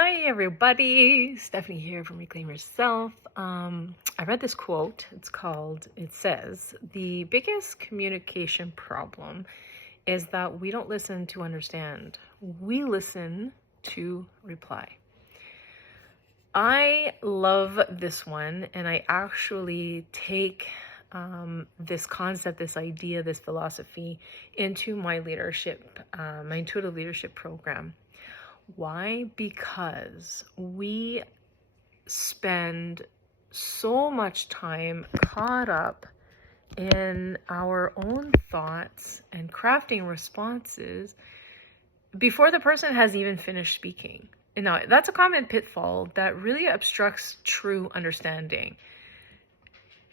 Hi everybody, Stephanie here from Reclaim Yourself. I read this quote. It says, the biggest communication problem is that we don't listen to understand. We listen to reply. I love this one, and I actually take this concept, this idea, this philosophy into my leadership, my intuitive leadership program. Why? Because we spend so much time caught up in our own thoughts and crafting responses before the person has even finished speaking. And now, that's a common pitfall that really obstructs true understanding.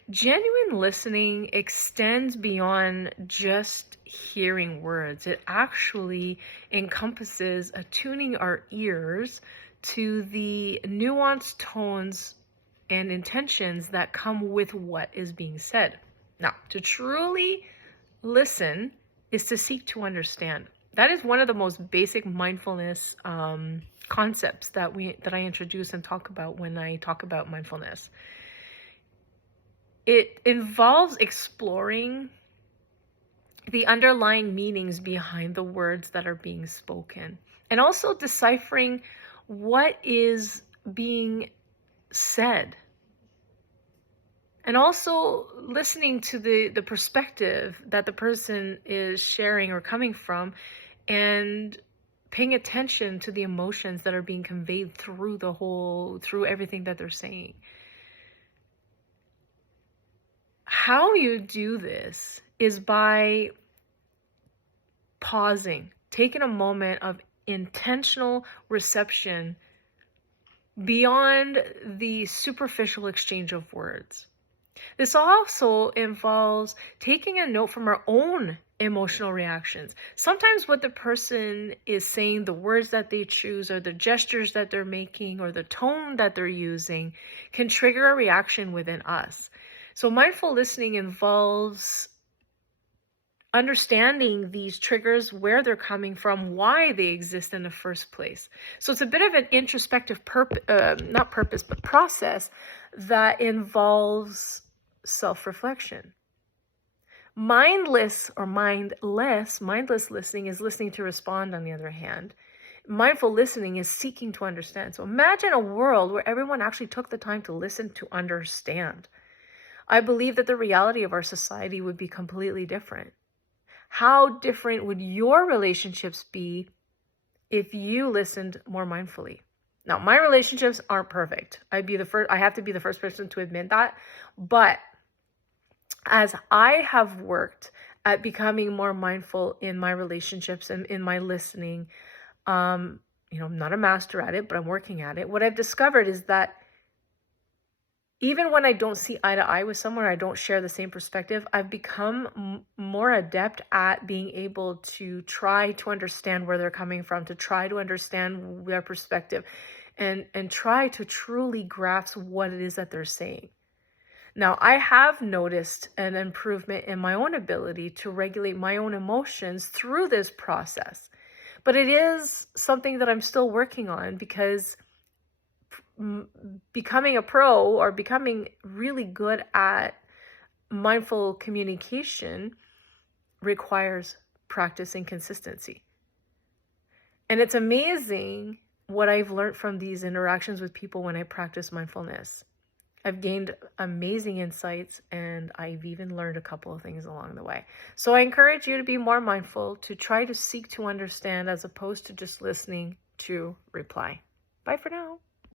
Genuine listening extends beyond just hearing words. It actually encompasses attuning our ears to the nuanced tones and intentions that come with what is being said. Now, to truly listen is to seek to understand. That is one of the most basic mindfulness concepts that I introduce and talk about when I talk about mindfulness. It involves exploring the underlying meanings behind the words that are being spoken, and also deciphering what is being said, and also listening to the perspective that the person is sharing or coming from, and paying attention to the emotions that are being conveyed through everything that they're saying. How you do this is by pausing, taking a moment of intentional reception beyond the superficial exchange of words. This also involves taking a note from our own emotional reactions. Sometimes what the person is saying, the words that they choose, or the gestures that they're making, or the tone that they're using, can trigger a reaction within us. So mindful listening involves understanding these triggers, where they're coming from, why they exist in the first place. So it's a bit of an introspective process that involves self-reflection. Mindless listening is listening to respond, on the other hand. Mindful listening is seeking to understand. So imagine a world where everyone actually took the time to listen to understand. I believe that the reality of our society would be completely different. How different would your relationships be if you listened more mindfully? Now, my relationships aren't perfect. I have to be the first person to admit that. But as I have worked at becoming more mindful in my relationships and in my listening, I'm not a master at it, but I'm working at it. What I've discovered is that even when I don't see eye to eye with someone, I don't share the same perspective, I've become more adept at being able to try to understand where they're coming from, to try to understand their perspective, and try to truly grasp what it is that they're saying. Now, I have noticed an improvement in my own ability to regulate my own emotions through this process, but it is something that I'm still working on, because becoming a pro, or becoming really good at mindful communication, requires practice and consistency. And it's amazing what I've learned from these interactions with people when I practice mindfulness. I've gained amazing insights, and I've even learned a couple of things along the way. So I encourage you to be more mindful, to try to seek to understand as opposed to just listening to reply. Bye for now.